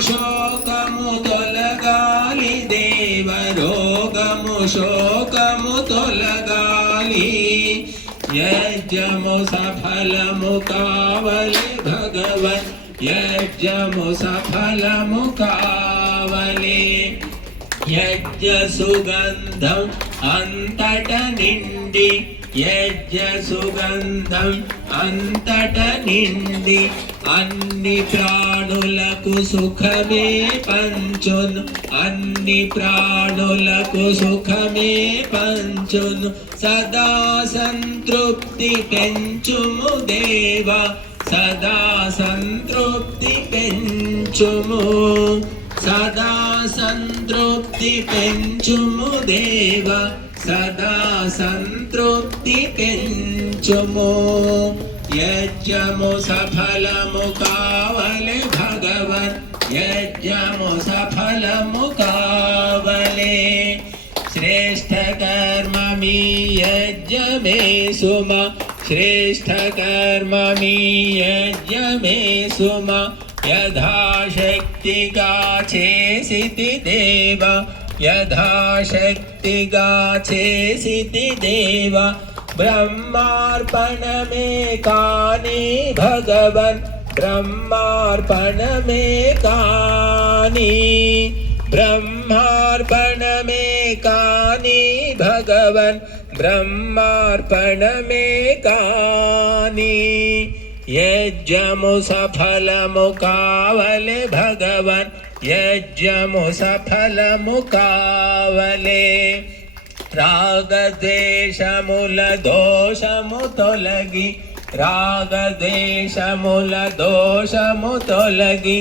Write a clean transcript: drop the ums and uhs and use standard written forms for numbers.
శోకము తొలగాలి దేవరోగము శోకము తొలగాలి యజ్ఞము సఫలము కావలి భగవన్ యజ్ఞము సఫలము కావలి యజ్ఞ సుగంధం అంతట నిండి యజ్ఞ సుగంధం అంతట నిండి అన్ని ప్రాణులకు సుఖమే పంచును అన్ని ప్రాణులకు సుఖమే పంచును సదా సంతృప్తి పెంచుము దేవా సదా సంతృప్తి పెంచుము సదా సంతృప్తి పెంచుము దేవా సదా సంతృప్తి పెంచుము యజ్ఞము సఫలము కావలె భగవన్ యజ్ఞము సఫలము కావలె శ్రేష్ఠ కర్మ మీ యజ్ఞమే సుమ శ్రేష్ఠ కర్మ మీ యజ్ఞమే సుమ యథాశక్తిగా చేసితి దేవ యథాశక్తిగా చేసితి దేవ బ్రహ్మార్పణమే కాని భగవన్ బ్రహ్మార్పణమే కాని బ్రహ్మార్పణమే కాని భగవన్ బ్రహ్మార్పణమే కాని యజ్ఞము సఫలము కావలె భగవన్ యజ్ఞము సఫలము కావలే రాగద్వేషముల దోషము తొలగి రాగద్వేషముల దోషము తొలగి